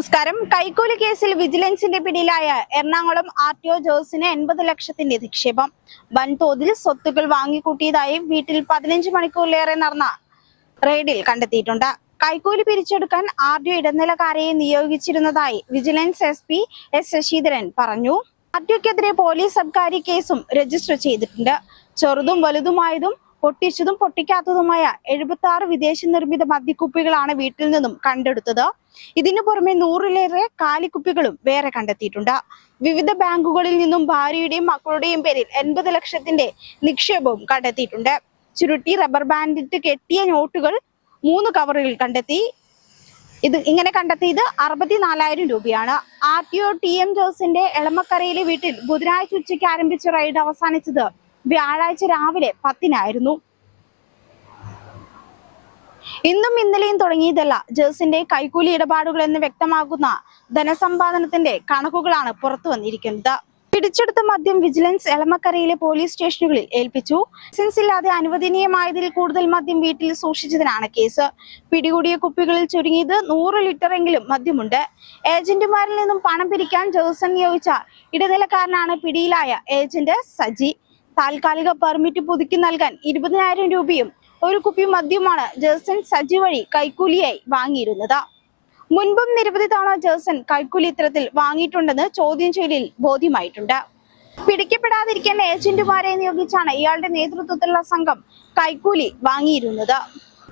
നമസ്കാരം. കൈക്കൂലി കേസിൽ വിജിലൻസിന്റെ പിടിയിലായ എറണാകുളം ആർടിഒ ജോസിന് 80 ലക്ഷത്തിന്റെ നിക്ഷേപം. വൻതോതിൽ സ്വത്തുക്കൾ വാങ്ങിക്കൂട്ടിയതായി വീട്ടിൽ 15 മണിക്കൂറിലേറെ നടന്ന റെയ്ഡിൽ കണ്ടെത്തിയിട്ടുണ്ട്. കൈക്കൂലി പിരിച്ചെടുക്കാൻ ആർടിഒ ഇടനിലക്കാരെയെ നിയോഗിച്ചിരുന്നതായി വിജിലൻസ് SP S ശശിധരൻ പറഞ്ഞു. ആർടിഒക്കെതിരെ പോലീസ് അബ്കാരി കേസും രജിസ്റ്റർ ചെയ്തിട്ടുണ്ട്. ചെറുതും വലുതുമായതും പൊട്ടിച്ചതും പൊട്ടിക്കാത്തതുമായ 76 വിദേശ നിർമ്മിത മദ്യക്കുപ്പികളാണ് വീട്ടിൽ നിന്നും കണ്ടെടുത്തത്. ഇതിനു പുറമെ 100-ലേറെ കാലിക്കുപ്പികളും വേറെ കണ്ടെത്തിയിട്ടുണ്ട്. വിവിധ ബാങ്കുകളിൽ നിന്നും ഭാര്യയുടെയും മക്കളുടെയും പേരിൽ 80 ലക്ഷത്തിന്റെ നിക്ഷേപവും കണ്ടെത്തിയിട്ടുണ്ട്. ചുരുട്ടി റബ്ബർ ബാൻഡിട്ട് കെട്ടിയ നോട്ടുകൾ 3 കവറുകളിൽ കണ്ടെത്തി. ഇങ്ങനെ കണ്ടെത്തിയത് 64,000 രൂപയാണ്. ആർടിഒ TM ജോസിന്റെ എളമക്കരയിലെ വീട്ടിൽ ബുധനാഴ്ച ഉച്ചയ്ക്ക് ആരംഭിച്ച റെയ്ഡ് അവസാനിച്ചത് വ്യാഴാഴ്ച രാവിലെ 10-നായിരുന്നു. ഇന്നും ഇന്നലെയും തുടങ്ങിയതല്ല ജോസിന്റെ കൈക്കൂലി ഇടപാടുകൾ എന്ന് വ്യക്തമാക്കുന്ന ധനസമ്പാദനത്തിന്റെ കണക്കുകളാണ് പുറത്തു വന്നിരിക്കുന്നത്. പിടിച്ചെടുത്ത മദ്യം വിജിലൻസ് എളമക്കരയിലെ പോലീസ് സ്റ്റേഷനുകളിൽ ഏൽപ്പിച്ചു. ലൈസൻസ് ഇല്ലാതെ അനുവദനീയമായതിൽ കൂടുതൽ മദ്യം വീട്ടിൽ സൂക്ഷിച്ചതിനാണ് കേസ്. പിടികൂടിയ കുപ്പികളിൽ ചുരുങ്ങിയത് 100 ലിറ്ററെങ്കിലും മദ്യമുണ്ട്. ഏജന്റുമാരിൽ നിന്നും പണം പിരിക്കാൻ ജോസൻ നിയോഗിച്ച ഇടനിലക്കാരനാണ് പിടിയിലായ ഏജന്റ് സജി. താൽക്കാലിക പെർമിറ്റ് പുതുക്കി നൽകാൻ 20,000 രൂപയും ഒരു കുപ്പി മദ്യവുമാണ് ജോസൻ സജി വഴി കൈക്കൂലിയായി വാങ്ങിയിരുന്നത്. മുൻപും നിരവധി തവണ ജോസൻ കൈക്കൂലി ഇത്തരത്തിൽ വാങ്ങിയിട്ടുണ്ടെന്ന് ചോദ്യം ചെയ്യലിൽ ബോധ്യമായിട്ടുണ്ട്. പിടിക്കപ്പെടാതിരിക്കാൻ ഏജന്റുമാരെ നിയോഗിച്ചാണ് ഇയാളുടെ നേതൃത്വത്തിലുള്ള സംഘം കൈക്കൂലി വാങ്ങിയിരുന്നത്.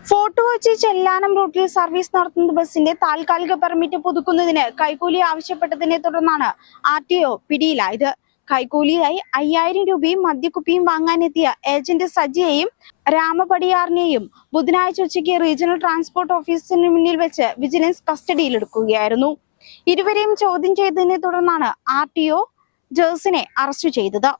ഫോർട്ട് കൊച്ചി ചെല്ലാനം റൂട്ടിൽ സർവീസ് നടത്തുന്ന ബസിന്റെ താൽക്കാലിക പെർമിറ്റ് പുതുക്കുന്നതിന് കൈക്കൂലി ആവശ്യപ്പെട്ടതിനെ തുടർന്നാണ് ആർടിഒ പിടിയിലായത്. കൈക്കൂലിയായി 5,000 രൂപയും മദ്യക്കുപ്പിയും വാങ്ങാനെത്തിയ ഏജന്റ് സജിയെയും രാമപടിയാറിനെയും ബുധനാഴ്ച ഉച്ചയ്ക്ക് റീജിയണൽ ട്രാൻസ്പോർട്ട് ഓഫീസിന് മുന്നിൽ വെച്ച് വിജിലൻസ് കസ്റ്റഡിയിലെടുക്കുകയായിരുന്നു. ഇരുവരെയും ചോദ്യം ചെയ്തതിനെ തുടർന്നാണ് ആർടിഒ ജോസിനെ അറസ്റ്റ് ചെയ്തത്.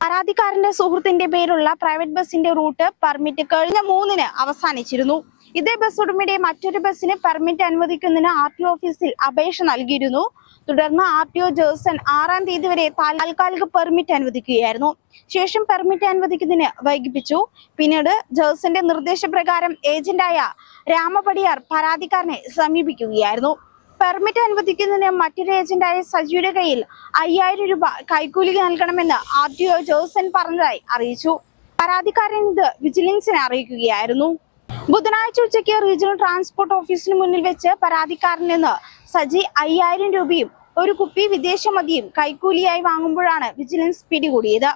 പരാതിക്കാരന്റെ സുഹൃത്തിന്റെ പേരുള്ള പ്രൈവറ്റ് ബസിന്റെ റൂട്ട് പെർമിറ്റ് കഴിഞ്ഞ 3-ന് അവസാനിച്ചിരുന്നു. ഇതേ ബസ് ഉടമയുടെ മറ്റൊരു ബസിന് പെർമിറ്റ് അനുവദിക്കുന്നതിന് ആർടിഒ ഓഫീസിൽ അപേക്ഷ നൽകിയിരുന്നു. തുടർന്ന് ആർടിഒ ജോസൻ 6-ാം തീയതി വരെ താൽക്കാലിക പെർമിറ്റ് അനുവദിക്കുകയായിരുന്നു. ശേഷം പെർമിറ്റ് അനുവദിക്കുന്നതിന് വൈകിപ്പിച്ചു. പിന്നീട് ജോസന്റെ നിർദ്ദേശപ്രകാരം ഏജന്റായ രാമപടിയാർ പരാതിക്കാരനെ സമീപിക്കുകയായിരുന്നു. പെർമിറ്റ് അനുവദിക്കുന്നതിന് മറ്റൊരു ഏജന്റായ സജിയുടെ കയ്യിൽ 5,000 രൂപ കൈക്കൂലി നൽകണമെന്ന് ആർടിഒ ജോസൻ പറഞ്ഞതായി അറിയിച്ചു. പരാതിക്കാരൻ ഇത് വിജിലൻസിനെ അറിയിക്കുകയായിരുന്നു. ബുധനാഴ്ച ഉച്ചയ്ക്ക് റീജിയണൽ ട്രാൻസ്പോർട്ട് ഓഫീസിന് മുന്നിൽ വെച്ച് പരാതിക്കാരനിൽ നിന്ന് സജി 5,000 രൂപയും ഒരു കുപ്പി വിദേശ മദ്യവും കൈക്കൂലിയായി വാങ്ങുമ്പോഴാണ് വിജിലൻസ് പിടികൂടിയത്.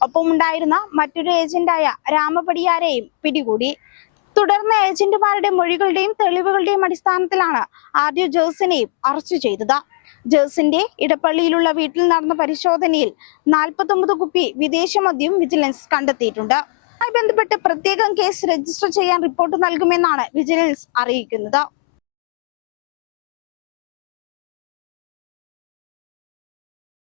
ഒപ്പമുണ്ടായിരുന്ന മറ്റൊരു ഏജന്റായ രാമപടിയാരെയും പിടികൂടി. തുടർന്ന് ഏജന്റുമാരുടെ മൊഴികളുടെയും തെളിവുകളുടെയും അടിസ്ഥാനത്തിലാണ് ആർടിഒ ജോസിനെയും അറസ്റ്റ് ചെയ്തത്. ജോസിന്റെ ഇടപ്പള്ളിയിലുള്ള വീട്ടിൽ നടന്ന പരിശോധനയിൽ 49 കുപ്പി വിദേശ മദ്യവും വിജിലൻസ് കണ്ടെത്തിയിട്ടുണ്ട്. ബന്ധപ്പെട്ട് പ്രത്യേകം കേസ് രജിസ്റ്റർ ചെയ്യാൻ റിപ്പോർട്ട് നൽകുമെന്നാണ് വിജിലൻസ് അറിയിക്കുന്നത്.